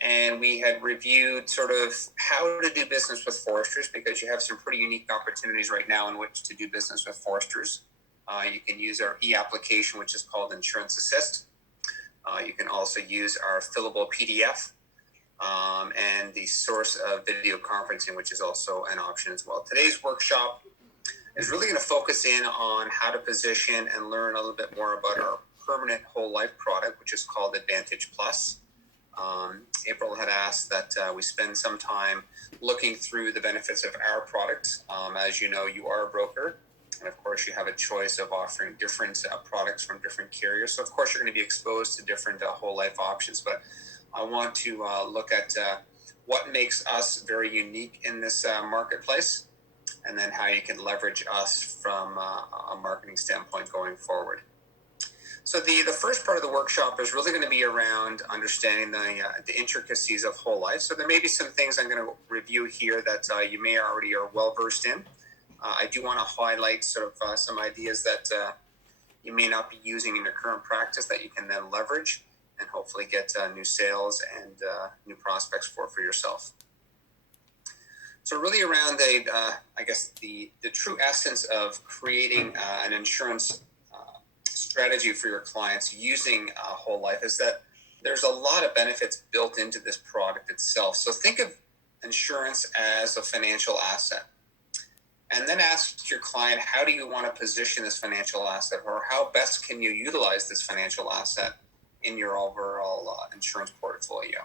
and we had reviewed sort of how to do business with Forrestors, because you have some pretty unique opportunities right now in which to do business with Forrestors. You can use our e-application, which is called Insurance Assist. You can also use our fillable PDF and the source of video conferencing, which is also an option as well. Today's workshop is really going to focus in on how to position and learn a little bit more about our permanent whole life product, which is called Advantage Plus. April had asked that we spend some time looking through the benefits of our product. As you know, you are a broker, and of course you have a choice of offering different products from different carriers. So of course you're going to be exposed to different whole life options, but I want to look at what makes us very unique in this marketplace, and then how you can leverage us from a marketing standpoint going forward. So the first part of the workshop is really going to be around understanding the intricacies of whole life. So there may be some things I'm going to review here that you may already are well versed in. I do want to highlight sort of some ideas that you may not be using in your current practice that you can then leverage and hopefully get new sales and new prospects for yourself. So really around the true essence of creating an insurance strategy for your clients using whole life is that there's a lot of benefits built into this product itself. So think of insurance as a financial asset, and then ask your client, how do you want to position this financial asset, or how best can you utilize this financial asset in your overall insurance portfolio?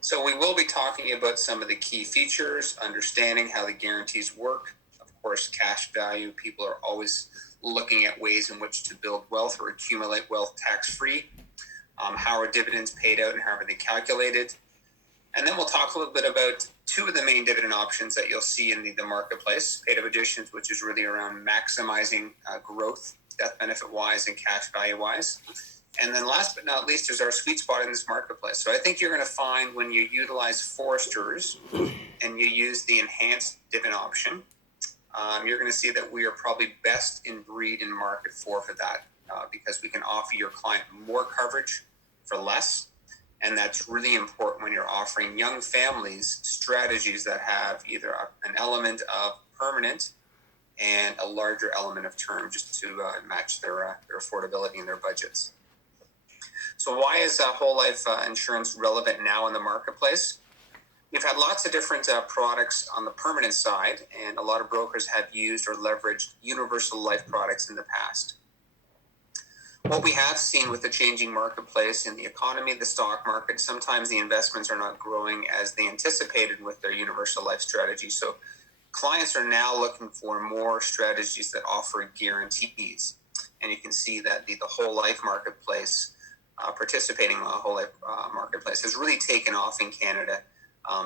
So we will be talking about some of the key features, understanding how the guarantees work. Of course, cash value, people are always looking at ways in which to build wealth or accumulate wealth tax-free. How are dividends paid out and how are they calculated? And then we'll talk a little bit about two of the main dividend options that you'll see in the marketplace. Paid-up additions, which is really around maximizing growth, death benefit-wise and cash value-wise. And then last but not least is our sweet spot in this marketplace. So I think you're going to find when you utilize Forrestors and you use the enhanced dividend option, you're going to see that we are probably best in breed in market for that because we can offer your client more coverage for less. And that's really important when you're offering young families strategies that have either an element of permanent and a larger element of term, just to match their affordability and their budgets. So why is whole life insurance relevant now in the marketplace? We've had lots of different products on the permanent side, and a lot of brokers have used or leveraged universal life products in the past. What we have seen with the changing marketplace in the economy, the stock market, sometimes the investments are not growing as they anticipated with their universal life strategy. So clients are now looking for more strategies that offer guarantees. And you can see that the whole life marketplace, participating in the whole life marketplace, has really taken off in Canada.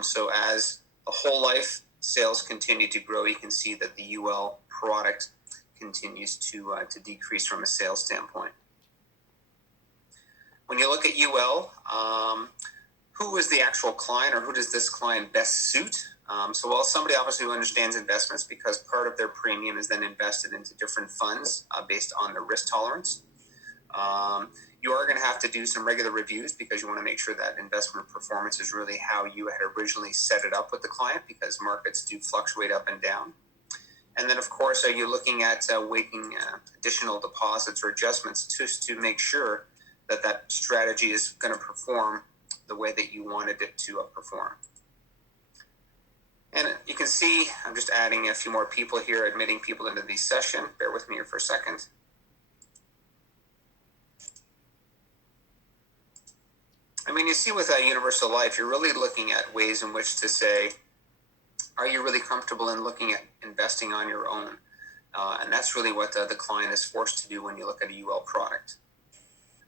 So as the whole life sales continue to grow, you can see that the UL product continues to decrease from a sales standpoint. When you look at UL, who is the actual client, or who does this client best suit? So somebody obviously who understands investments, because part of their premium is then invested into different funds based on their risk tolerance. You are going to have to do some regular reviews because you want to make sure that investment performance is really how you had originally set it up with the client, because markets do fluctuate up and down. And then, of course, are you looking at making additional deposits or adjustments to make sure that that strategy is going to perform the way that you wanted it to perform? And you can see I'm just adding a few more people here, admitting people into the session. Bear with me here for a second. I mean, you see with Universal Life, you're really looking at ways in which to say, are you really comfortable in looking at investing on your own? And that's really what the client is forced to do when you look at a UL product.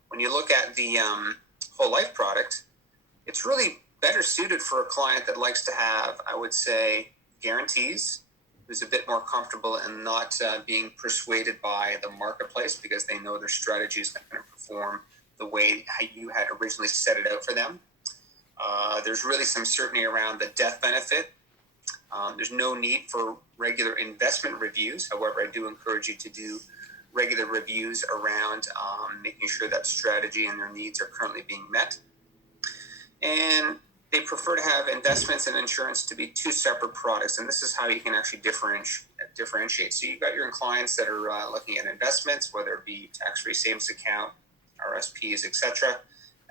When you look at the whole life product, it's really better suited for a client that likes to have, I would say, guarantees, who's a bit more comfortable in not being persuaded by the marketplace because they know their strategy is not going to perform the way you had originally set it out for them. There's really some certainty around the death benefit. There's no need for regular investment reviews. However, I do encourage you to do regular reviews around making sure that strategy and their needs are currently being met. And they prefer to have investments and insurance to be two separate products. And this is how you can actually differentiate. So you've got your clients that are looking at investments, whether it be tax-free savings account, RSPs, etc.,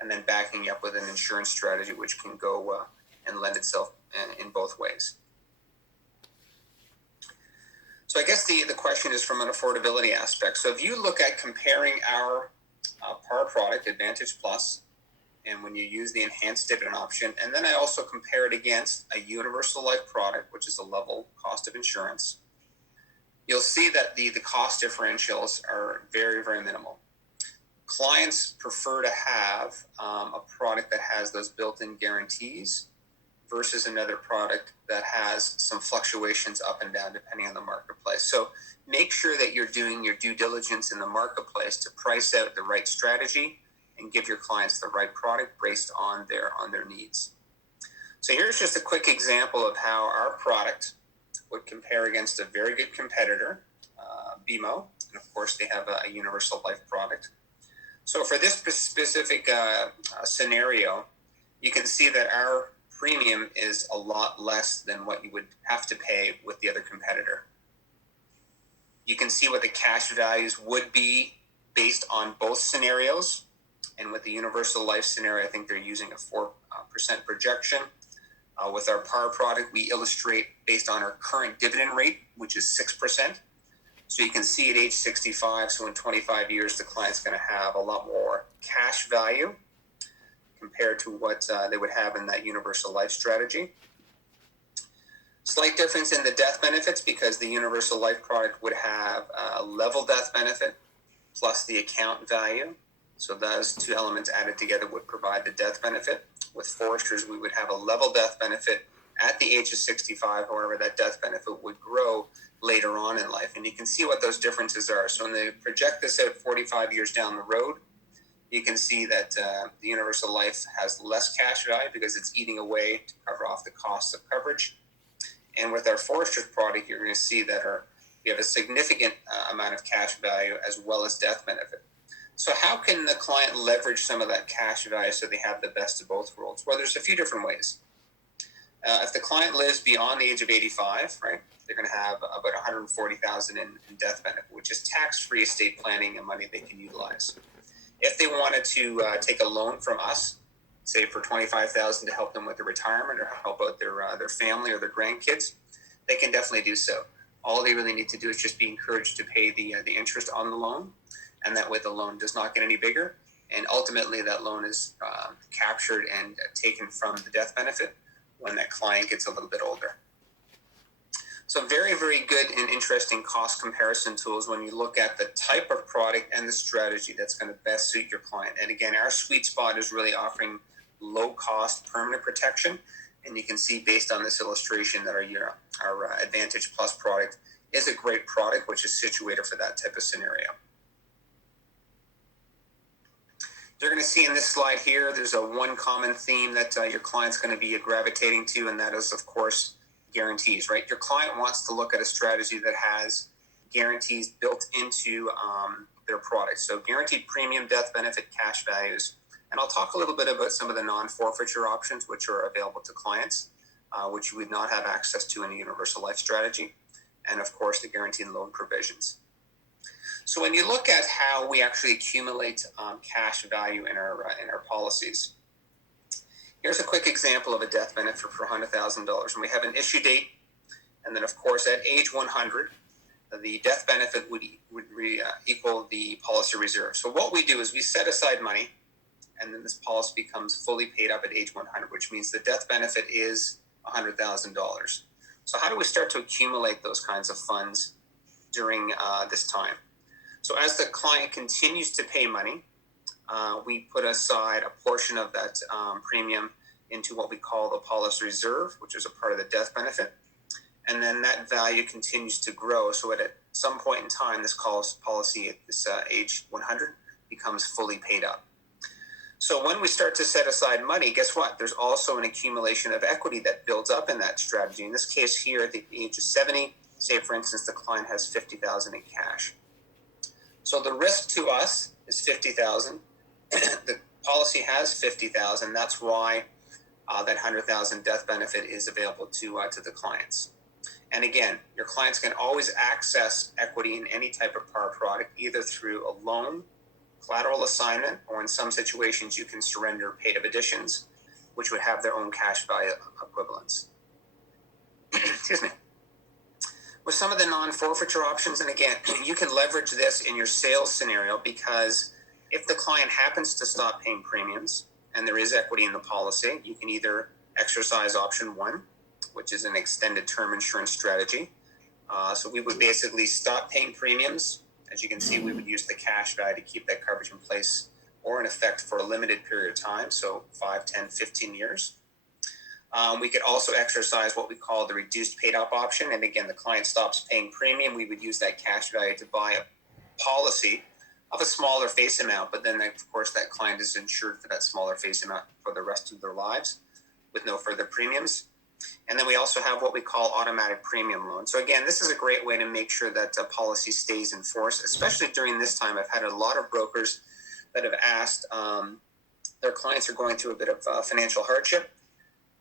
and then backing you up with an insurance strategy, which can go and lend itself in both ways. So I guess the question is from an affordability aspect. So if you look at comparing our PAR product, Advantage Plus, and when you use the enhanced dividend option, and then I also compare it against a universal life product, which is a level cost of insurance, you'll see that the cost differentials are very, very minimal. Clients prefer to have a product that has those built-in guarantees versus another product that has some fluctuations up and down depending on the marketplace. So make sure that you're doing your due diligence in the marketplace to price out the right strategy and give your clients the right product based on their needs. So here's just a quick example of how our product would compare against a very good competitor, BMO, and of course they have a universal life product. So for this specific scenario, you can see that our premium is a lot less than what you would have to pay with the other competitor. You can see what the cash values would be based on both scenarios. And with the universal life scenario, I think they're using a 4% projection. With our PAR product, we illustrate based on our current dividend rate, which is 6%. So you can see at age 65, so in 25 years, the client's going to have a lot more cash value compared to what they would have in that universal life strategy. Slight difference in the death benefits because the universal life product would have a level death benefit plus the account value. So those two elements added together would provide the death benefit. With Forrestors, we would have a level death benefit at the age of 65. However, that death benefit would grow later on in life. And you can see what those differences are. So when they project this out 45 years down the road, you can see that the universal life has less cash value because it's eating away to cover off the costs of coverage. And with our Forrestors product, you're going to see that we have a significant amount of cash value as well as death benefit. So how can the client leverage some of that cash value so they have the best of both worlds? Well, there's a few different ways. If the client lives beyond the age of 85, right, they're going to have about $140,000 in death benefit, which is tax-free estate planning and money they can utilize. If they wanted to take a loan from us, say for $25,000 to help them with their retirement or help out their family or their grandkids, they can definitely do so. All they really need to do is just be encouraged to pay the interest on the loan, and that way the loan does not get any bigger. And ultimately, that loan is captured and taken from the death benefit when that client gets a little bit older. So very, very good and interesting cost comparison tools when you look at the type of product and the strategy that's going to best suit your client. And again, our sweet spot is really offering low-cost permanent protection. And you can see based on this illustration that our Advantage Plus product is a great product, which is situated for that type of scenario. You're going to see in this slide here, there's one common theme that your client's going to be gravitating to, and that is, of course, guarantees, right? Your client wants to look at a strategy that has guarantees built into their product. So guaranteed premium, death benefit, cash values. And I'll talk a little bit about some of the non-forfeiture options which are available to clients, which you would not have access to in a universal life strategy. And of course, the guaranteed loan provisions. So when you look at how we actually accumulate cash value in our policies, here's a quick example of a death benefit for $100,000. And we have an issue date, and then of course at age 100, the death benefit would equal the policy reserve. So what we do is we set aside money, and then this policy becomes fully paid up at age 100, which means the death benefit is $100,000. So how do we start to accumulate those kinds of funds during this time? So as the client continues to pay money, we put aside a portion of that premium into what we call the policy reserve, which is a part of the death benefit. And then that value continues to grow. So at some point in time, this policy at this age 100 becomes fully paid up. So when we start to set aside money, guess what? There's also an accumulation of equity that builds up in that strategy. In this case here, at the age of 70, say for instance, the client has $50,000 in cash. So the risk to us is $50,000. The policy has $50,000. That's why that $100,000 death benefit is available to the clients. And again, your clients can always access equity in any type of par product, either through a loan, collateral assignment, or in some situations you can surrender paid-up additions, which would have their own cash value equivalents. Excuse me. With some of the non-forfeiture options, and again, you can leverage this in your sales scenario, because if the client happens to stop paying premiums and there is equity in the policy, you can either exercise option 1, which is an extended term insurance strategy. So we would basically stop paying premiums. As you can see, we would use the cash value to keep that coverage in place or in effect for a limited period of time, so 5, 10, 15 years. We could also exercise what we call the reduced paid up option. And again, the client stops paying premium. We would use that cash value to buy a policy of a smaller face amount, but then of course that client is insured for that smaller face amount for the rest of their lives with no further premiums. And then we also have what we call automatic premium loan. So again, this is a great way to make sure that a policy stays in force, especially during this time. I've had a lot of brokers that have asked, their clients are going through a bit of financial hardship,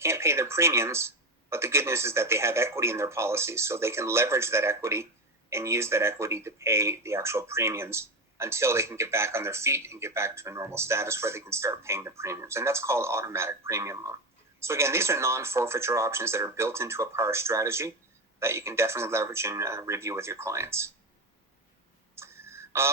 can't pay their premiums, but the good news is that they have equity in their policies, so they can leverage that equity and use that equity to pay the actual premiums until they can get back on their feet and get back to a normal status where they can start paying the premiums. And that's called automatic premium loan. So again, these are non-forfeiture options that are built into a PAR strategy that you can definitely leverage and review with your clients.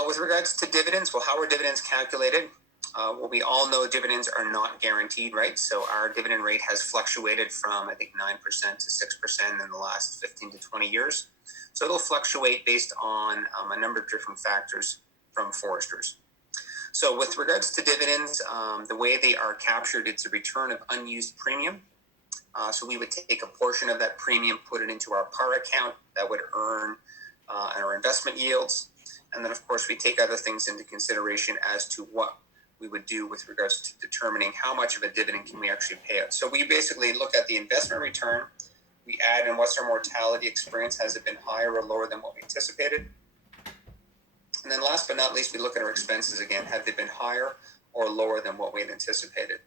With regards to dividends, well, how are dividends calculated? Well, we all know dividends are not guaranteed, right? So our dividend rate has fluctuated from, I think, 9% to 6% in the last 15 to 20 years. So it'll fluctuate based on a number of different factors from Forrestors. So with regards to dividends, the way they are captured, it's a return of unused premium. So we would take a portion of that premium, put it into our PAR account that would earn our investment yields. And then, of course, we take other things into consideration as to what we would do with regards to determining how much of a dividend can we actually pay out. So we basically look at the investment return. We add in what's our mortality experience. Has it been higher or lower than what we anticipated? And then last but not least, we look at our expenses again. Have they been higher or lower than what we had anticipated?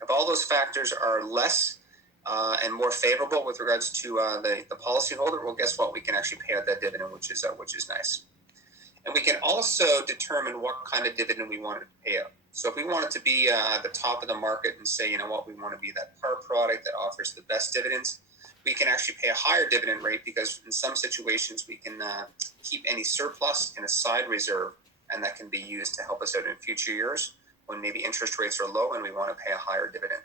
If all those factors are less and more favorable with regards to the policyholder, well, guess what? We can actually pay out that dividend, which is nice. And we can also determine what kind of dividend we want to pay out. So if we want it to be the top of the market and say, you know what, we want to be that PAR product that offers the best dividends, we can actually pay a higher dividend rate, because in some situations we can keep any surplus in a side reserve, and that can be used to help us out in future years when maybe interest rates are low and we want to pay a higher dividend.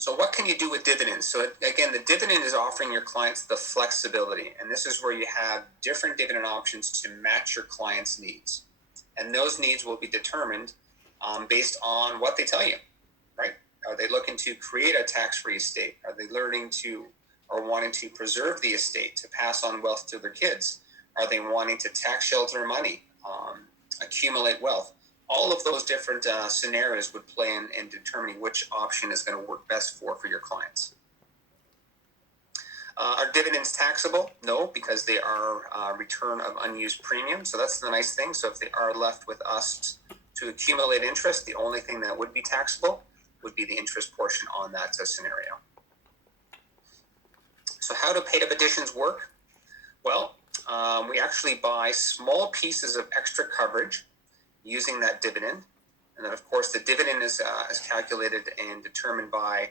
So what can you do with dividends? So again, the dividend is offering your clients the flexibility, and this is where you have different dividend options to match your clients' needs. And those needs will be determined based on what they tell you, right? Are they looking to create a tax-free estate? Are they learning to or wanting to preserve the estate to pass on wealth to their kids? Are they wanting to tax shelter money, accumulate wealth? All of those different scenarios would play in determining which option is going to work best for your clients. Are dividends taxable? No, because they are return of unused premium. So that's the nice thing. So if they are left with us to accumulate interest, the only thing that would be taxable would be the interest portion on that scenario. So how do paid-up additions work? Well, we actually buy small pieces of extra coverage using that dividend. And then, of course, the dividend is calculated and determined by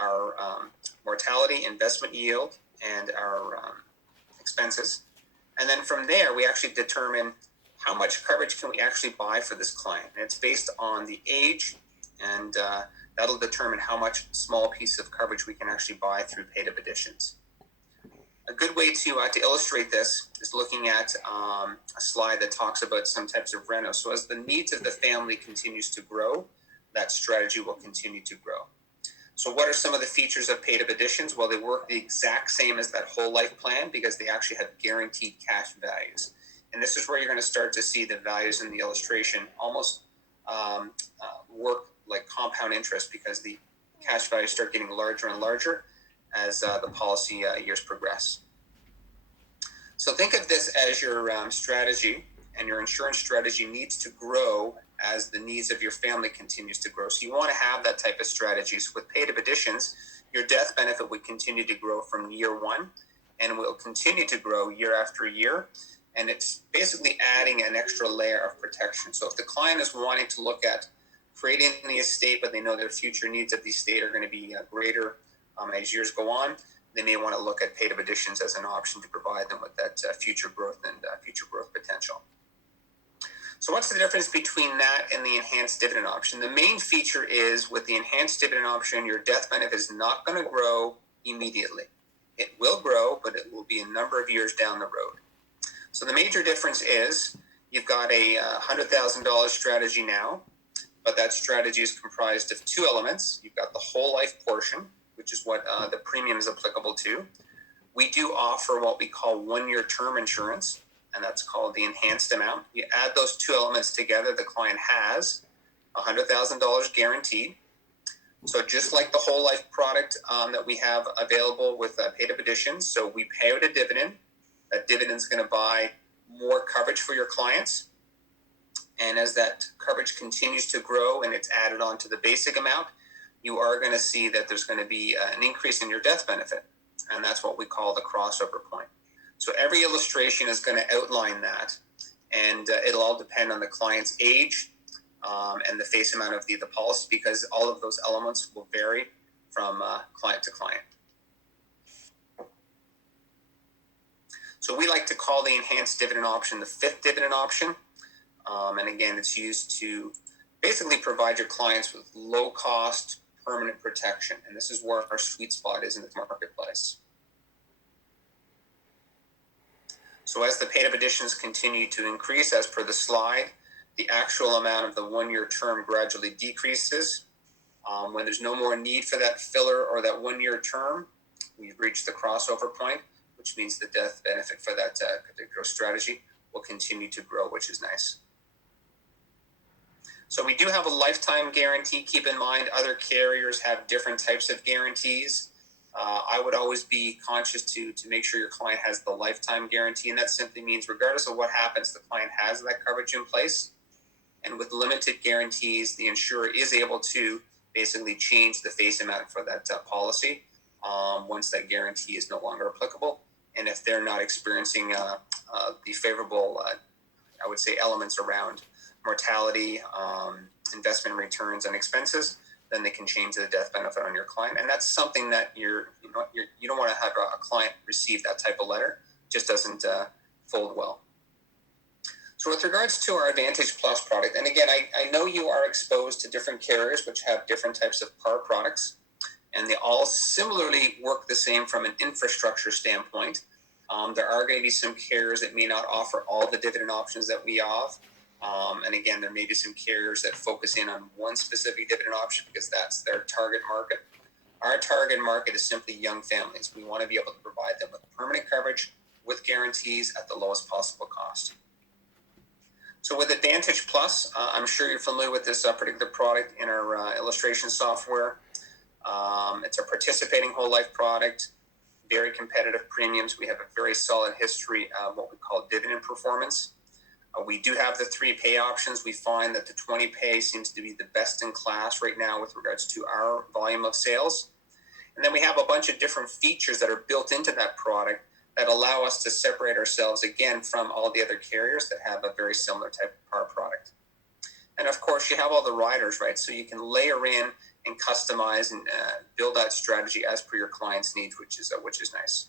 our mortality, investment yield, and our expenses. And then from there, we actually determine how much coverage can we actually buy for this client. And it's based on the age, and that'll determine how much small piece of coverage we can actually buy through paid-up additions. A good way to illustrate this is looking at a slide that talks about some types of reno. So as the needs of the family continues to grow, that strategy will continue to grow. So what are some of the features of paid-up additions? Well, they work the exact same as that whole life plan, because they actually have guaranteed cash values. And this is where you're going to start to see the values in the illustration almost work like compound interest, because the cash values start getting larger and larger as the policy years progress. So think of this as your strategy and your insurance strategy needs to grow as the needs of your family continues to grow. So you want to have that type of strategy. So with paid-up additions, your death benefit would continue to grow from year one and will continue to grow year after year. And it's basically adding an extra layer of protection. So if the client is wanting to look at creating the estate, but they know their future needs of the estate are going to be greater as years go on, they may want to look at paid-up additions as an option to provide them with that future growth and future growth potential. So what's the difference between that and the enhanced dividend option? The main feature is with the enhanced dividend option, your death benefit is not going to grow immediately. It will grow, but it will be a number of years down the road. So the major difference is you've got a $100,000 strategy now, but that strategy is comprised of two elements. You've got the whole life portion, which is what the premium is applicable to. We do offer what we call 1-year term insurance, and that's called the enhanced amount. You add those two elements together, the client has $100,000 guaranteed. So just like the whole life product that we have available with paid-up additions, so we pay out a dividend. That dividend is going to buy more coverage for your clients. And as that coverage continues to grow and it's added on to the basic amount, you are going to see that there's going to be an increase in your death benefit. And that's what we call the crossover point. So every illustration is going to outline that. And it'll all depend on the client's age and the face amount of the policy, because all of those elements will vary from client to client. So we like to call the enhanced dividend option the fifth dividend option. And again, it's used to basically provide your clients with low cost, permanent protection. And this is where our sweet spot is in the marketplace. So as the paid-up additions continue to increase, as per the slide, the actual amount of the 1-year term gradually decreases. When there's no more need for that filler or that 1-year term, we've reached the crossover point, which means the death benefit for that particular strategy will continue to grow, which is nice. So we do have a lifetime guarantee. Keep in mind, other carriers have different types of guarantees. I would always be conscious to make sure your client has the lifetime guarantee, and that simply means regardless of what happens, the client has that coverage in place. And with limited guarantees, the insurer is able to basically change the face amount for that policy once that guarantee is no longer applicable. And if they're not experiencing the favorable, I would say, elements around mortality, investment returns, and expenses, then they can change the death benefit on your client. And that's something that you don't want to have a client receive that type of letter. It just doesn't fold well. So with regards to our Advantage Plus product, and again, I know you are exposed to different carriers which have different types of PAR products, and they all similarly work the same from an infrastructure standpoint. There are going to be some carriers that may not offer all the dividend options that we have. And again, there may be some carriers that focus in on one specific dividend option because that's their target market. Our target market is simply young families. We want to be able to provide them with permanent coverage with guarantees at the lowest possible cost. So with Advantage Plus, I'm sure you're familiar with this particular product in our illustration software. It's a participating whole life product, very competitive premiums. We have a very solid history of what we call dividend performance. We do have the 3 pay options. We find that the 20 pay seems to be the best in class right now with regards to our volume of sales. And then we have a bunch of different features that are built into that product that allow us to separate ourselves again from all the other carriers that have a very similar type of PAR product. And of course, you have all the riders, right? So you can layer in and customize and build that strategy as per your client's needs, which is nice.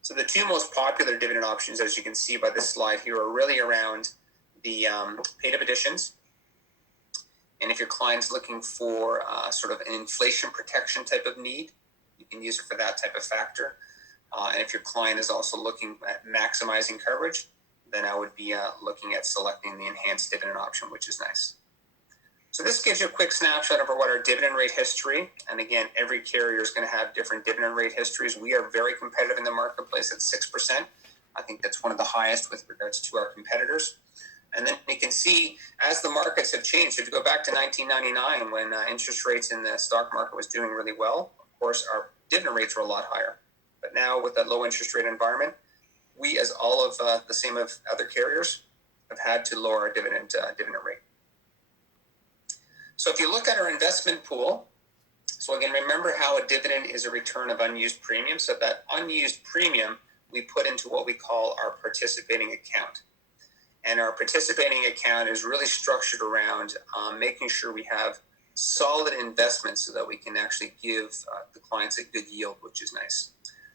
So the 2 most popular dividend options, as you can see by this slide here, are really around the paid-up additions. And if your client's looking for sort of an inflation protection type of need, you can use it for that type of factor. And if your client is also looking at maximizing coverage, then I would be looking at selecting the enhanced dividend option, which is nice. So this gives you a quick snapshot of what our dividend rate history, and again, every carrier is going to have different dividend rate histories. We are very competitive in the marketplace at 6%. I think that's one of the highest with regards to our competitors. And then you can see as the markets have changed, if you go back to 1999 when interest rates in the stock market was doing really well, of course, our dividend rates were a lot higher. But now with that low interest rate environment, we, as all of the same of other carriers, have had to lower our dividend rate. So if you look at our investment pool, so again, remember how a dividend is a return of unused premium. So that unused premium we put into what we call our participating account. And our participating account is really structured around making sure we have solid investments so that we can actually give the clients a good yield, which is nice.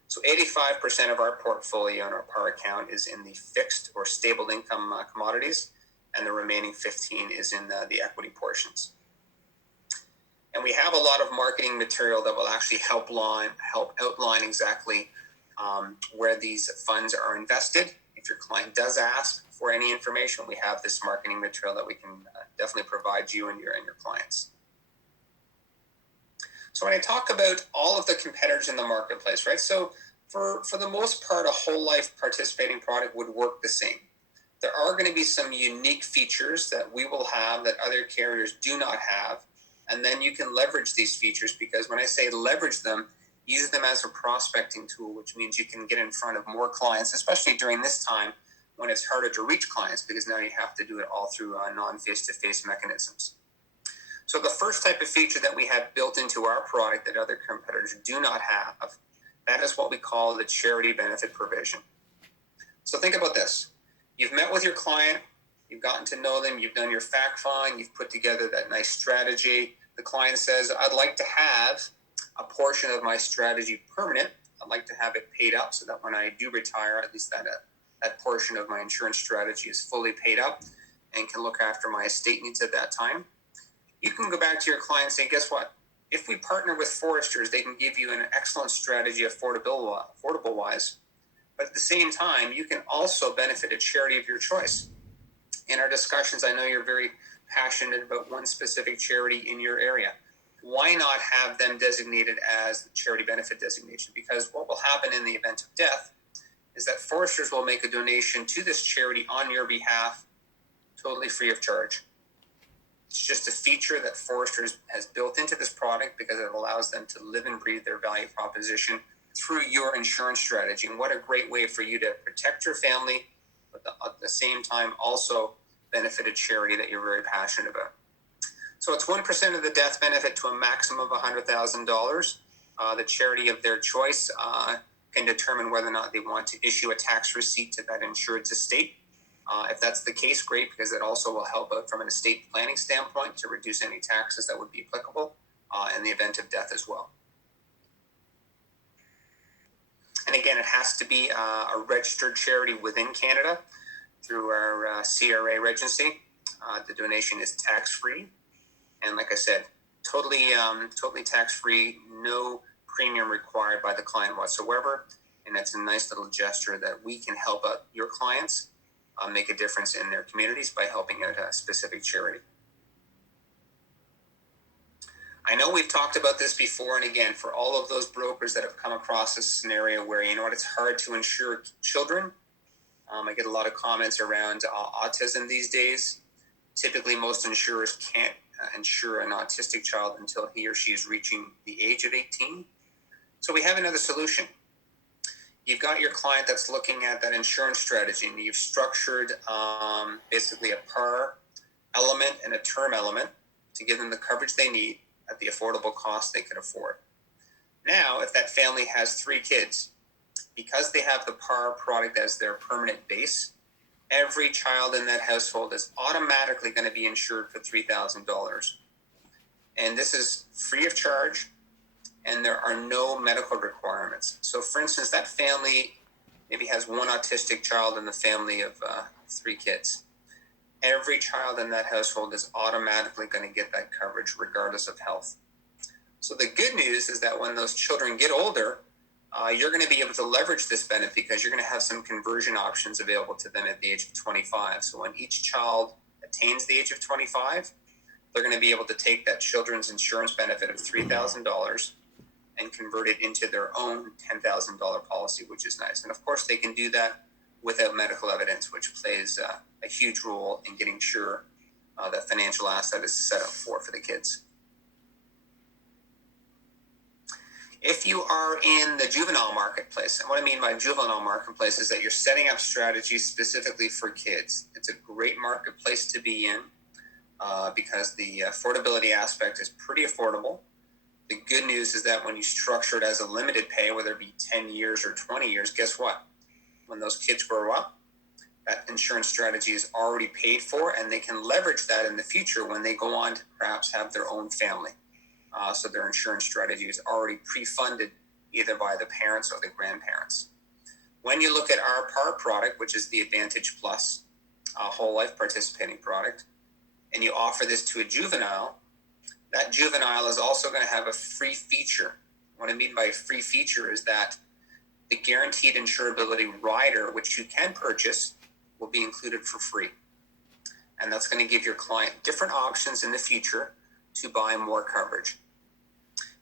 So 85% of our portfolio in our PAR account is in the fixed or stable income commodities, and the remaining 15 is in the equity portions. And we have a lot of marketing material that will actually help outline exactly where these funds are invested. If your client does ask for any information, we have this marketing material that we can definitely provide you and your clients. So when I talk about all of the competitors in the marketplace, right? So for the most part, a whole life participating product would work the same. There are going to be some unique features that we will have that other carriers do not have. And then you can leverage these features, because when I say leverage them, use them as a prospecting tool, which means you can get in front of more clients, especially during this time when it's harder to reach clients, because now you have to do it all through non-face-to-face mechanisms. So the first type of feature that we have built into our product that other competitors do not have, that is what we call the charity benefit provision. So think about this. You've met with your client, you've gotten to know them, you've done your fact find, you've put together that nice strategy. The client says, I'd like to have a portion of my strategy permanent. I'd like to have it paid up so that when I do retire, at least that portion of my insurance strategy is fully paid up and can look after my estate needs at that time. You can go back to your client and say, guess what? If we partner with Forrestors, they can give you an excellent strategy affordable wise. But at the same time, you can also benefit a charity of your choice. In our discussions, I know you're very passionate about one specific charity in your area. Why not have them designated as charity benefit designation? Because what will happen in the event of death is that Forrestors will make a donation to this charity on your behalf, totally free of charge. It's just a feature that Forrestors has built into this product because it allows them to live and breathe their value proposition through your insurance strategy. And what a great way for you to protect your family, but at the same time also benefit a charity that you're very passionate about. So it's 1% of the death benefit to a maximum of $100,000. The charity of their choice can determine whether or not they want to issue a tax receipt to that insured's estate. If that's the case, great, because it also will help out from an estate planning standpoint to reduce any taxes that would be applicable in the event of death as well. And again, it has to be a registered charity within Canada through our CRA residency. The donation is tax-free. And like I said, totally tax-free, no premium required by the client whatsoever. And it's a nice little gesture that we can help out your clients make a difference in their communities by helping out a specific charity. I know we've talked about this before, and again, for all of those brokers that have come across this scenario where, it's hard to insure children. I get a lot of comments around autism these days. Typically, most insurers can't insure an autistic child until he or she is reaching the age of 18. So we have another solution. You've got your client that's looking at that insurance strategy, and you've structured basically a PAR element and a term element to give them the coverage they need at the affordable cost they can afford. Now, if that family has 3 kids, because they have the PAR product as their permanent base, every child in that household is automatically going to be insured for $3,000. And this is free of charge, and there are no medical requirements. So for instance, that family maybe has 1 autistic child in the family of 3 kids. Every child in that household is automatically going to get that coverage regardless of health. So the good news is that when those children get older, you're going to be able to leverage this benefit because you're going to have some conversion options available to them at the age of 25. So when each child attains the age of 25, they're going to be able to take that children's insurance benefit of $3,000 and convert it into their own $10,000 policy, which is nice. And of course, they can do that without medical evidence, which plays a huge role in getting sure that financial asset is set up for the kids. If you are in the juvenile marketplace, and what I mean by juvenile marketplace is that you're setting up strategies specifically for kids. It's a great marketplace to be in because the affordability aspect is pretty affordable. The good news is that when you structure it as a limited pay, whether it be 10 years or 20 years, guess what? When those kids grow up, that insurance strategy is already paid for, and they can leverage that in the future when they go on to perhaps have their own family. So their insurance strategy is already pre-funded either by the parents or the grandparents. When you look at our PAR product, which is the Advantage Plus whole life participating product, and you offer this to a juvenile, that juvenile is also going to have a free feature. What I mean by a free feature is that the guaranteed insurability rider, which you can purchase, will be included for free. And that's going to give your client different options in the future to buy more coverage.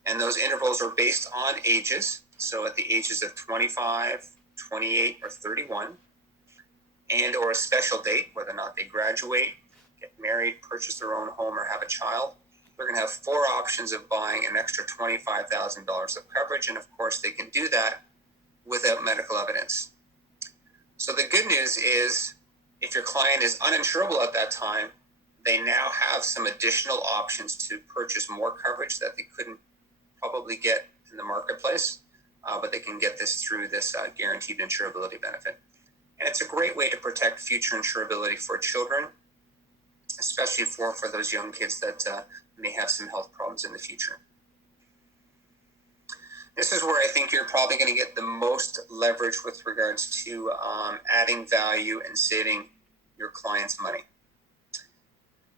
And those intervals are based on ages. So at the ages of 25, 28, or 31, and or a special date, whether or not they graduate, get married, purchase their own home, or have a child, they're going to have 4 options of buying an extra $25,000 of coverage. And of course, they can do that without medical evidence. So the good news is if your client is uninsurable at that time, they now have some additional options to purchase more coverage that they couldn't probably get in the marketplace, but they can get this through this guaranteed insurability benefit. And it's a great way to protect future insurability for children, especially for those young kids that may have some health problems in the future. This is where I think you're probably going to get the most leverage with regards to adding value and saving your clients money.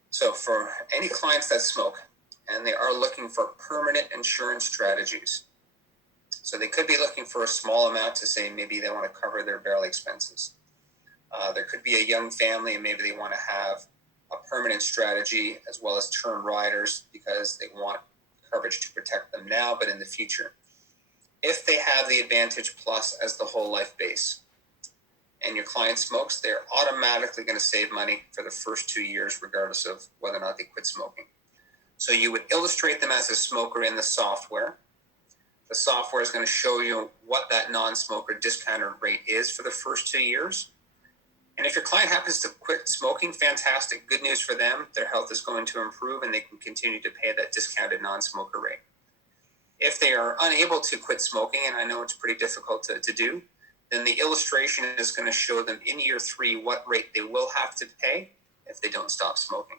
So for any clients that smoke and they are looking for permanent insurance strategies, so they could be looking for a small amount to say maybe they want to cover their barrel expenses. There could be a young family and maybe they want to have a permanent strategy as well as term riders because they want coverage to protect them now, but in the future. If they have the Advantage Plus as the whole life base and your client smokes, they're automatically going to save money for the first 2 years, regardless of whether or not they quit smoking. So you would illustrate them as a smoker in the software. The software is going to show you what that non-smoker discounted rate is for the first 2 years. And if your client happens to quit smoking, fantastic. Good news for them. Their health is going to improve and they can continue to pay that discounted non-smoker rate. If they are unable to quit smoking, and I know it's pretty difficult to do, then the illustration is going to show them in year 3 what rate they will have to pay if they don't stop smoking.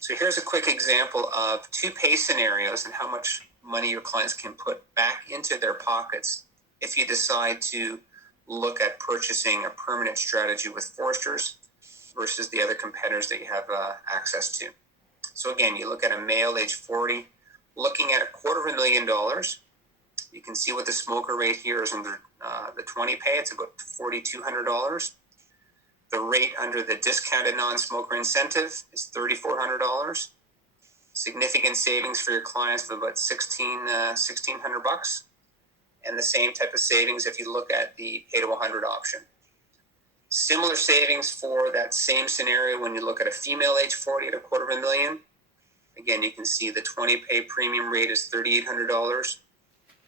So here's a quick example of 2 pay scenarios and how much money your clients can put back into their pockets if you decide to look at purchasing a permanent strategy with Forrestors versus the other competitors that you have access to. So again, you look at a male age 40, looking at $250,000. You can see what the smoker rate here is under the 20 pay. It's about $4,200. The rate under the discounted non-smoker incentive is $3,400. Significant savings for your clients of about $1,600. And the same type of savings if you look at the pay to 100 option. Similar savings for that same scenario when you look at a female age 40 at $250,000. Again, you can see the 20 pay premium rate is $3,800.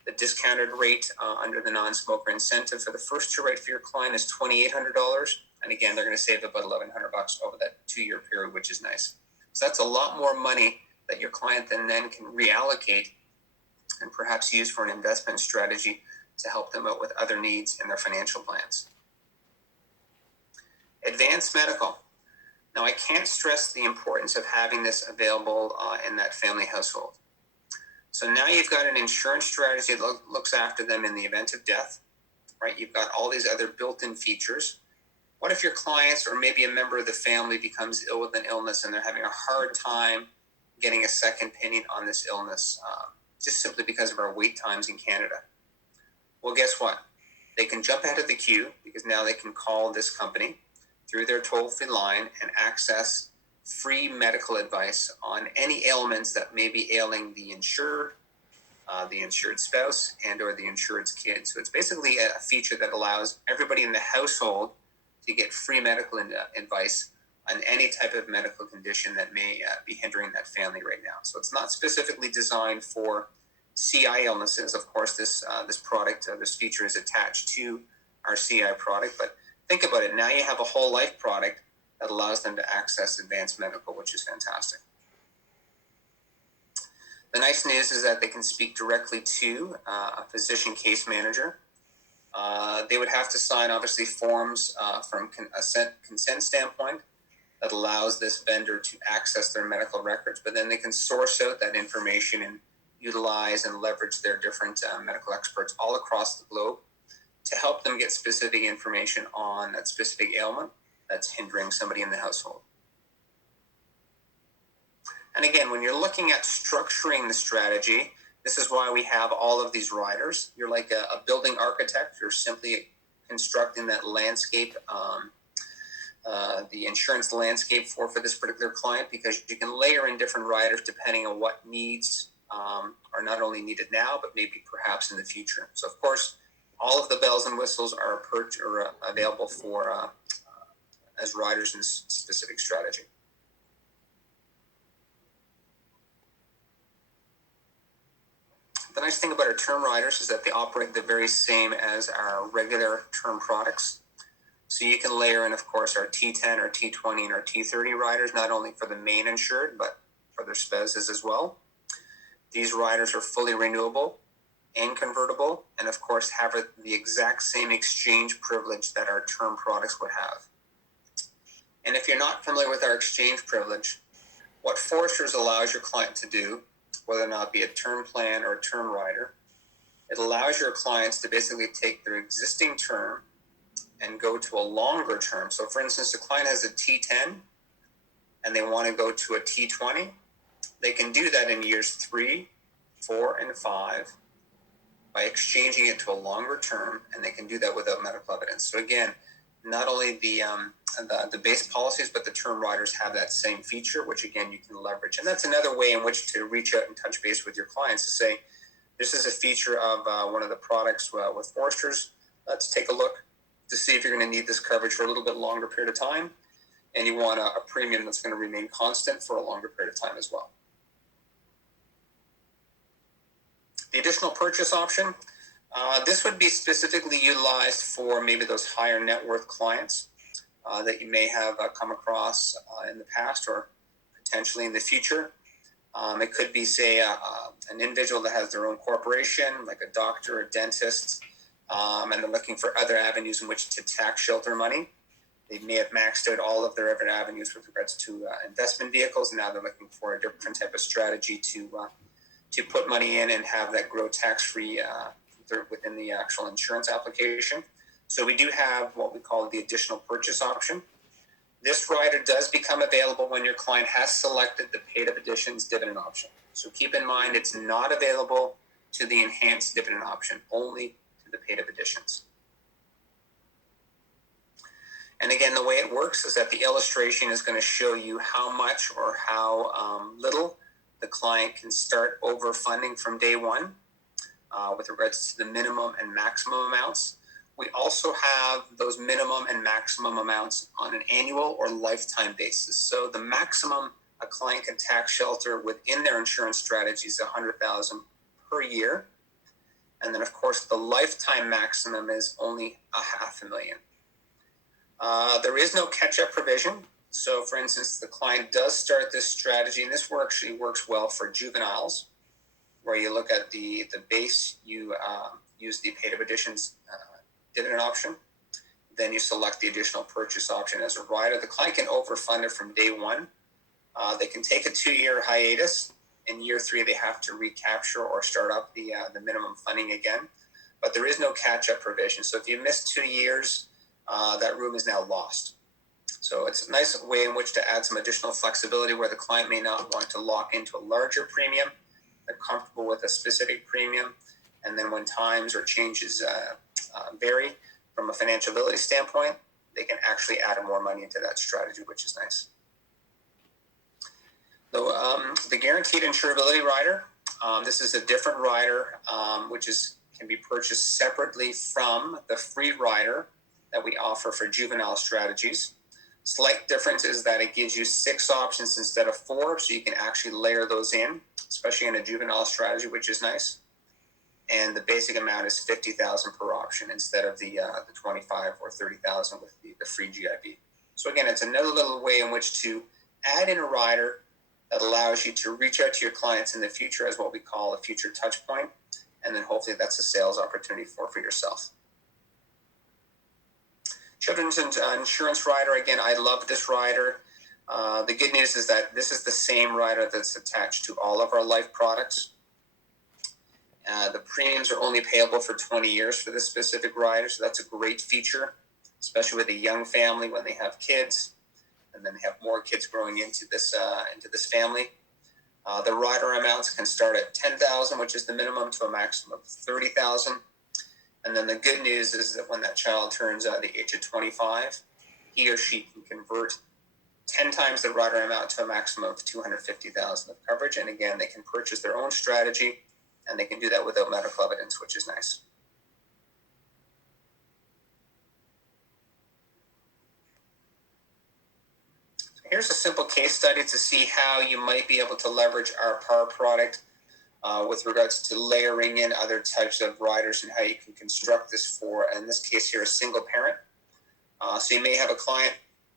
The discounted rate under the non-smoker incentive for the first 2 rate for your client is $2,800. And again, they're going to save about $1,100 over that 2-year period, which is nice. So that's a lot more money that your client then can reallocate and perhaps use for an investment strategy to help them out with other needs in their financial plans. Advanced medical. Now, I can't stress the importance of having this available in that family household. So now you've got an insurance strategy that looks after them in the event of death, right? You've got all these other built-in features. What if your clients or maybe a member of the family becomes ill with an illness and they're having a hard time getting a second opinion on this illness, just simply because of our wait times in Canada? Well, guess what? They can jump ahead of the queue because now they can call this company through their toll-free line and access free medical advice on any ailments that may be ailing the insured spouse, and or the insured's kid. So it's basically a feature that allows everybody in the household to get free medical advice on any type of medical condition that may be hindering that family right now. So it's not specifically designed for CI illnesses. Of course, this product, this feature is attached to our CI product, but think about it. Now you have a whole life product that allows them to access advanced medical, which is fantastic. The nice news is that they can speak directly to a physician case manager. They would have to sign, obviously, forms from a consent standpoint that allows this vendor to access their medical records, but then they can source out that information and utilize and leverage their different medical experts all across the globe to help them get specific information on that specific ailment that's hindering somebody in the household. And again, when you're looking at structuring the strategy, this is why we have all of these riders. You're like a building architect. You're simply constructing that landscape, the insurance landscape for this particular client, because you can layer in different riders depending on what needs are not only needed now, but maybe perhaps in the future. So, of course, all of the bells and whistles are available for as riders in this specific strategy. The nice thing about our term riders is that they operate the very same as our regular term products. So you can layer in, of course, our T10, our T20, and our T30 riders, not only for the main insured, but for their spouses as well. These riders are fully renewable and convertible, and of course have the exact same exchange privilege that our term products would have. And if you're not familiar with our exchange privilege, what Forrestors allows your client to do, whether or not it be a term plan or a term rider, it allows your clients to basically take their existing term and go to a longer term. So for instance, the client has a T10 and they want to go to a T20. They can do that in years 3, 4, and 5 by exchanging it to a longer term, and they can do that without medical evidence. So again, not only the base policies, but the term riders have that same feature, which again, you can leverage. And that's another way in which to reach out and touch base with your clients to say, this is a feature of one of the products with Forrestors. Let's take a look to see if you're going to need this coverage for a little bit longer period of time, and you want a premium that's going to remain constant for a longer period of time as well. The additional purchase option, this would be specifically utilized for maybe those higher net worth clients that you may have come across in the past or potentially in the future. It could be, say, an individual that has their own corporation, like a doctor, a dentist, and they're looking for other avenues in which to tax shelter money. They may have maxed out all of their other avenues with regards to investment vehicles, and now they're looking for a different type of strategy to put money in and have that grow tax-free within the actual insurance application. So we do have what we call the additional purchase option. This rider does become available when your client has selected the paid-up additions dividend option. So keep in mind, it's not available to the enhanced dividend option, only to the paid-up additions. And again, the way it works is that the illustration is going to show you how much or how little the client can start overfunding from day one with regards to the minimum and maximum amounts. We also have those minimum and maximum amounts on an annual or lifetime basis. So the maximum a client can tax shelter within their insurance strategy is $100,000 per year. And then, of course, the lifetime maximum is only $500,000. There is no catch-up provision. So, for instance, the client does start this strategy, and this actually works well for juveniles, where you look at the base, you use the paid-up additions dividend option, then you select the additional purchase option as a rider. The client can overfund it from day one. They can take a 2-year hiatus. In year 3, they have to recapture or start up the minimum funding again. But there is no catch-up provision. So if you miss 2 years, that room is now lost. So it's a nice way in which to add some additional flexibility where the client may not want to lock into a larger premium. They're comfortable with a specific premium. And then when times or changes vary from a financiability standpoint, they can actually add more money into that strategy, which is nice. So, the guaranteed insurability rider, this is a different rider, which can be purchased separately from the free rider that we offer for juvenile strategies. Slight difference is that it gives you 6 options instead of 4, so you can actually layer those in, especially in a juvenile strategy, which is nice. and the basic amount is $50,000 per option instead of the 25 or 30,000 with the free GIB. So again, it's another little way in which to add in a rider that allows you to reach out to your clients in the future as what we call a future touch point, and then hopefully that's a sales opportunity for yourself. Children's insurance rider, again, I love this rider. The good news is that this is the same rider that's attached to all of our life products. The premiums are only payable for 20 years for this specific rider, so that's a great feature, especially with a young family when they have kids, and then they have more kids growing into this family. The rider amounts can start at $10,000, which is the minimum, to a maximum of $30,000. And then the good news is that when that child turns the age of 25, he or she can convert 10 times the rider amount to a maximum of $250,000 of coverage. And again, they can purchase their own strategy, and they can do that without medical evidence, which is nice. Here's a simple case study to see how you might be able to leverage our PAR product with regards to layering in other types of riders and how you can construct this for, in this case here, a single parent. So you may have a client,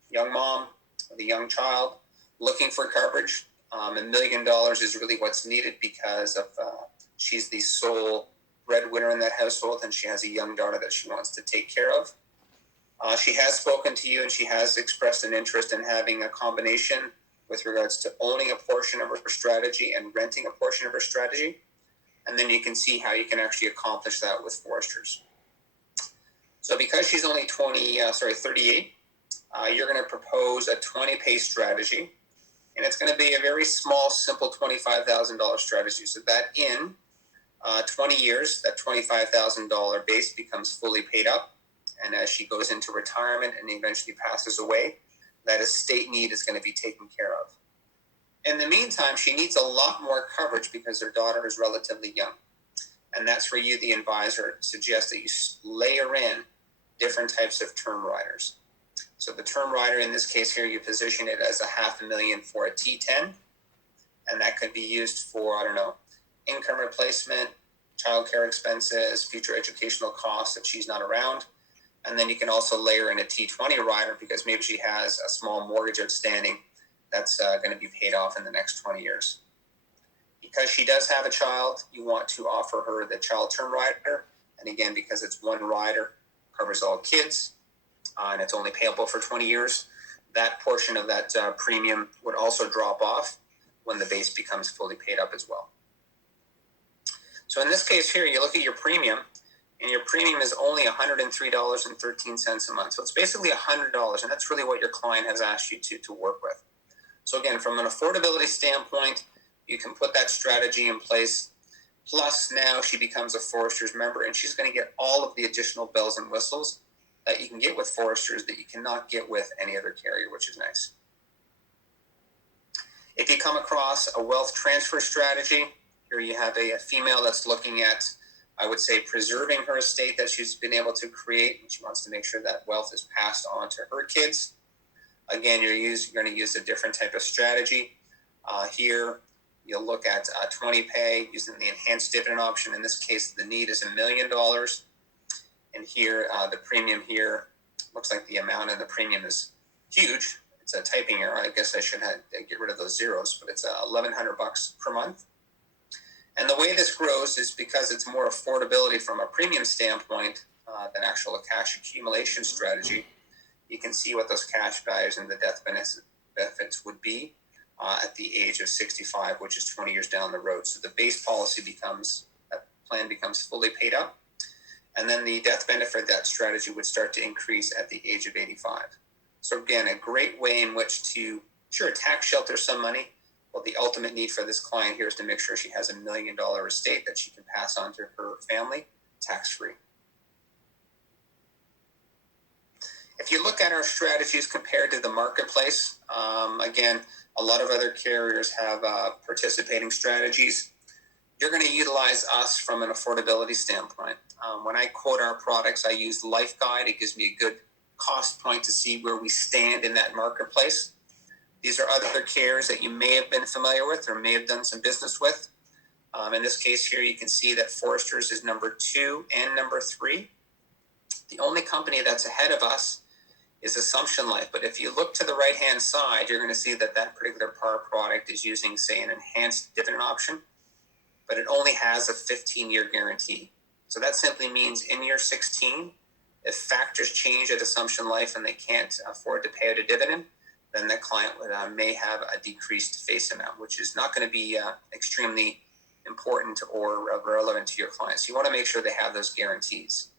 young mom with a young child, looking for coverage. $1 million is really what's needed because of she's the sole breadwinner in that household, and she has a young daughter that she wants to take care of. She has spoken to you, and she has expressed an interest in having a combination with regards to owning a portion of her strategy and renting a portion of her strategy. And then you can see how you can actually accomplish that with Forrestors. So because she's only 38, you're going to propose a 20-pay strategy, and it's going to be a very small, simple $25,000 strategy. So that in 20 years, that $25,000 base becomes fully paid up. And as she goes into retirement and eventually passes away, that estate need is going to be taken care of. In the meantime, she needs a lot more coverage because her daughter is relatively young. And that's where you, the advisor, suggest that you layer in different types of term riders. So the term rider, in this case here, you position it as $500,000 for a T10. And that could be used for, income replacement, childcare expenses, future educational costs if she's not around. And then you can also layer in a T20 rider because maybe she has a small mortgage outstanding that's going to be paid off in the next 20 years. Because she does have a child, you want to offer her the child term rider. And again, because it's one rider, covers all kids, and it's only payable for 20 years, that portion of that premium would also drop off when the base becomes fully paid up as well. So in this case here, you look at your premium, and your premium is only $103.13 a month. So it's basically $100, and that's really what your client has asked you to work with. So again, from an affordability standpoint, you can put that strategy in place. Plus now she becomes a Forrestors member, and she's going to get all of the additional bells and whistles that you can get with Forrestors that you cannot get with any other carrier, which is nice. If you come across a wealth transfer strategy, here you have a female that's looking at, I would say, preserving her estate that she's been able to create, and she wants to make sure that wealth is passed on to her kids. Again, you're going to use a different type of strategy. Here, you'll look at 20 pay using the enhanced dividend option. In this case, the need is $1 million. And here, the premium here, looks like the amount of the premium is huge. It's a typing error. I guess I should get rid of those zeros, but it's $1,100 per month. And the way this grows is because it's more affordability from a premium standpoint than actual cash accumulation strategy. You can see what those cash values and the death benefits would be at the age of 65, which is 20 years down the road. So the base policy plan becomes fully paid up. And then the death benefit, that strategy would start to increase at the age of 85. So again, a great way in which to, tax shelter some money. Well, the ultimate need for this client here is to make sure she has $1 million estate that she can pass on to her family tax-free. If you look at our strategies compared to the marketplace, again, a lot of other carriers have participating strategies. You're going to utilize us from an affordability standpoint. When I quote our products, I use Life Guide. It gives me a good cost point to see where we stand in that marketplace. These are other carriers that you may have been familiar with or may have done some business with. In this case here, you can see that Forrestors is number 2 and number 3. The only company that's ahead of us is Assumption Life. But if you look to the right-hand side, you're going to see that that particular par product is using, say, an enhanced dividend option, but it only has a 15-year guarantee. So that simply means in year 16, if factors change at Assumption Life and they can't afford to pay out a dividend, then that client may have a decreased face amount, which is not going to be extremely important or relevant to your clients. You want to make sure they have those guarantees.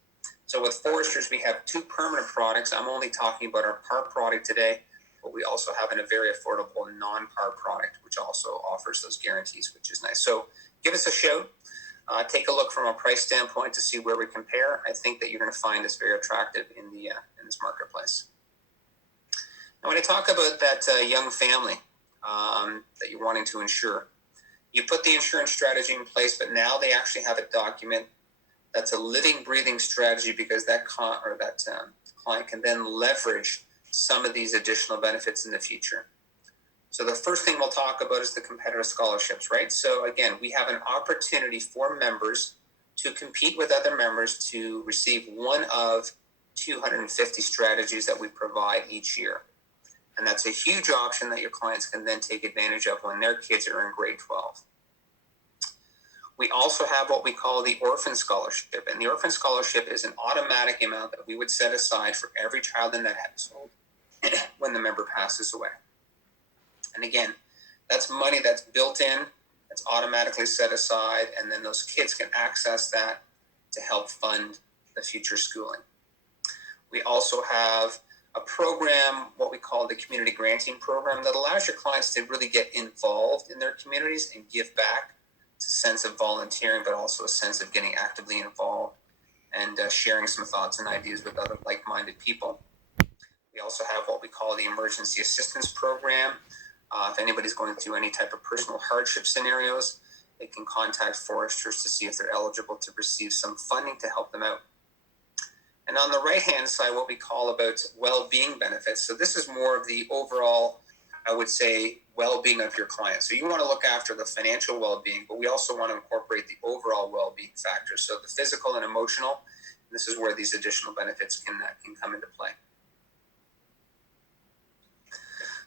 So with Forrestors, we have 2 permanent products. I'm only talking about our par product today, but we also have a very affordable non-par product, which also offers those guarantees, which is nice. So give us a shout. Take a look from a price standpoint to see where we compare. I think that you're going to find this very attractive in this marketplace. Now, when I talk about that young family that you're wanting to insure, you put the insurance strategy in place, but now they actually have a document that's a living, breathing strategy, because that client can then leverage some of these additional benefits in the future. So the first thing we'll talk about is the competitive scholarships, right? So again, we have an opportunity for members to compete with other members to receive one of 250 strategies that we provide each year. And that's a huge option that your clients can then take advantage of when their kids are in grade 12. We also have what we call the Orphan Scholarship. And the Orphan Scholarship is an automatic amount that we would set aside for every child in that household when the member passes away. And again, that's money that's built in, that's automatically set aside, and then those kids can access that to help fund the future schooling. We also have a program, what we call the Community Granting Program, that allows your clients to really get involved in their communities and give back. It's a sense of volunteering, but also a sense of getting actively involved and sharing some thoughts and ideas with other like-minded people. We also have what we call the Emergency Assistance Program. If anybody's going through any type of personal hardship scenarios, they can contact Forrestors to see if they're eligible to receive some funding to help them out. And on the right-hand side, what we call about well-being benefits. So this is more of the overall, I would say, well-being of your clients. So you want to look after the financial well-being, but we also want to incorporate the overall well-being factors. So the physical and emotional, this is where these additional benefits can come into play.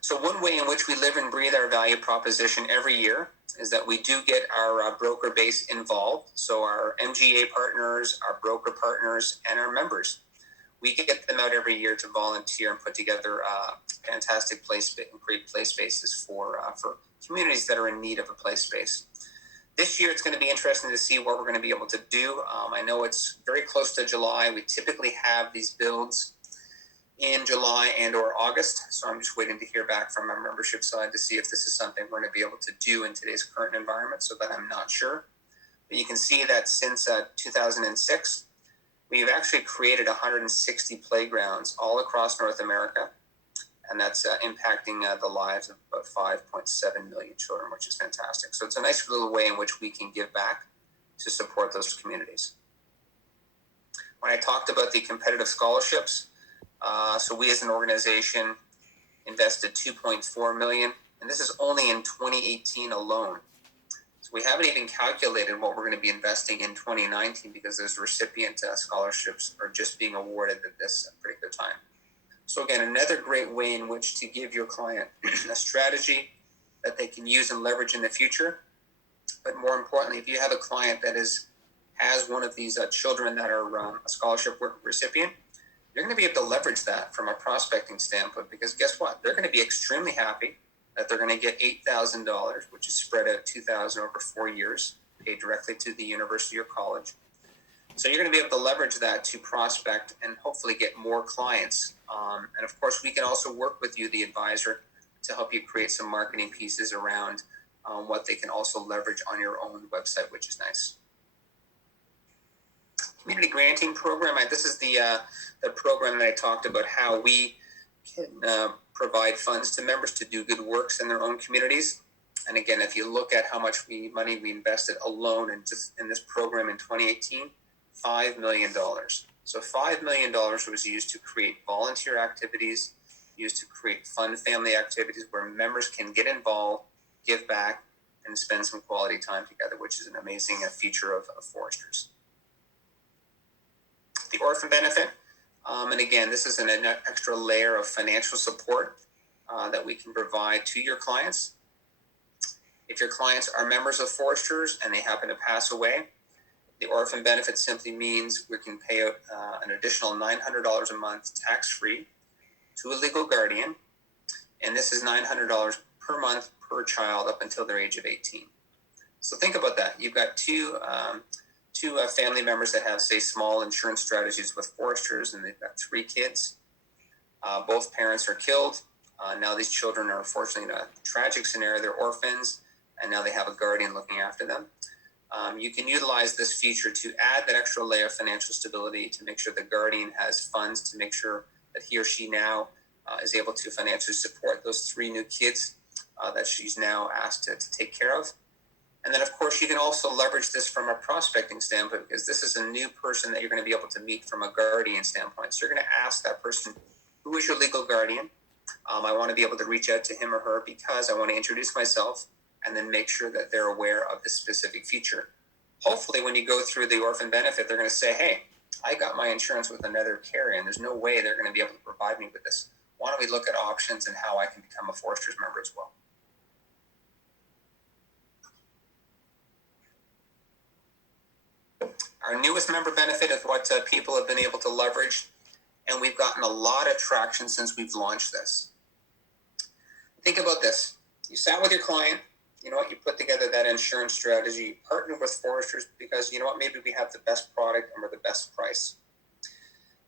So one way in which we live and breathe our value proposition every year is that we do get our broker base involved. So our MGA partners, our broker partners, and our members. We get them out every year to volunteer and put together fantastic and great play spaces for communities that are in need of a play space. This year, it's going to be interesting to see what we're going to be able to do. I know it's very close to July. We typically have these builds in July and or August. So I'm just waiting to hear back from our membership side to see if this is something we're going to be able to do in today's current environment, so that I'm not sure. But you can see that since 2006, we've actually created 160 playgrounds all across North America, and that's impacting the lives of about 5.7 million children, which is fantastic. So it's a nice little way in which we can give back to support those communities. When I talked about the competitive scholarships, so we as an organization invested $2.4 million, and this is only in 2018 alone. So we haven't even calculated what we're going to be investing in 2019, because those recipient scholarships are just being awarded at this particular time. So again, another great way in which to give your client a strategy that they can use and leverage in the future. But more importantly, if you have a client that has one of these children that are a scholarship recipient, you're going to be able to leverage that from a prospecting standpoint, because guess what? They're going to be extremely happy that they're going to get $8,000, which is spread out $2,000 over 4 years, paid directly to the university or college. So you're going to be able to leverage that to prospect and hopefully get more clients. And of course, we can also work with you, the advisor, to help you create some marketing pieces around what they can also leverage on your own website, which is nice. Community Granting Program. This is the program that I talked about, how we can provide funds to members to do good works in their own communities. And again, if you look at how much money we invested alone in this program in 2018, $5 million. So $5 million was used to create volunteer activities, used to create fun family activities where members can get involved, give back, and spend some quality time together, which is an amazing feature of Forrestors. The orphan benefit, and again, this is an extra layer of financial support that we can provide to your clients. If your clients are members of Forrestors and they happen to pass away, the orphan benefit simply means we can pay out an additional $900 a month tax-free to a legal guardian, and this is $900 per month per child up until their age of 18. So think about that. You've got two family members that have, say, small insurance strategies with Forrestors, and they've got 3 kids. Both parents are killed. Now these children are unfortunately in a tragic scenario. They're orphans, and now they have a guardian looking after them. You can utilize this feature to add that extra layer of financial stability to make sure the guardian has funds to make sure that he or she now is able to financially support those 3 new kids that she's now asked to take care of. And then, of course, you can also leverage this from a prospecting standpoint, because this is a new person that you're going to be able to meet from a guardian standpoint. So you're going to ask that person, who is your legal guardian? I want to be able to reach out to him or her because I want to introduce myself, and then make sure that they're aware of this specific feature. Hopefully, when you go through the orphan benefit, they're going to say, hey, I got my insurance with another carrier, and there's no way they're going to be able to provide me with this. Why don't we look at options and how I can become a Forrestors member as well? Our newest member benefit is what people have been able to leverage, and we've gotten a lot of traction since we've launched this. Think about this. You sat with your client, you know what, you put together that insurance strategy, you partnered with Forrestors because, you know what, maybe we have the best product and we're the best price.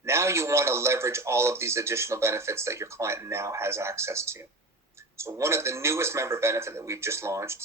Now you want to leverage all of these additional benefits that your client now has access to. So one of the newest member benefit that we've just launched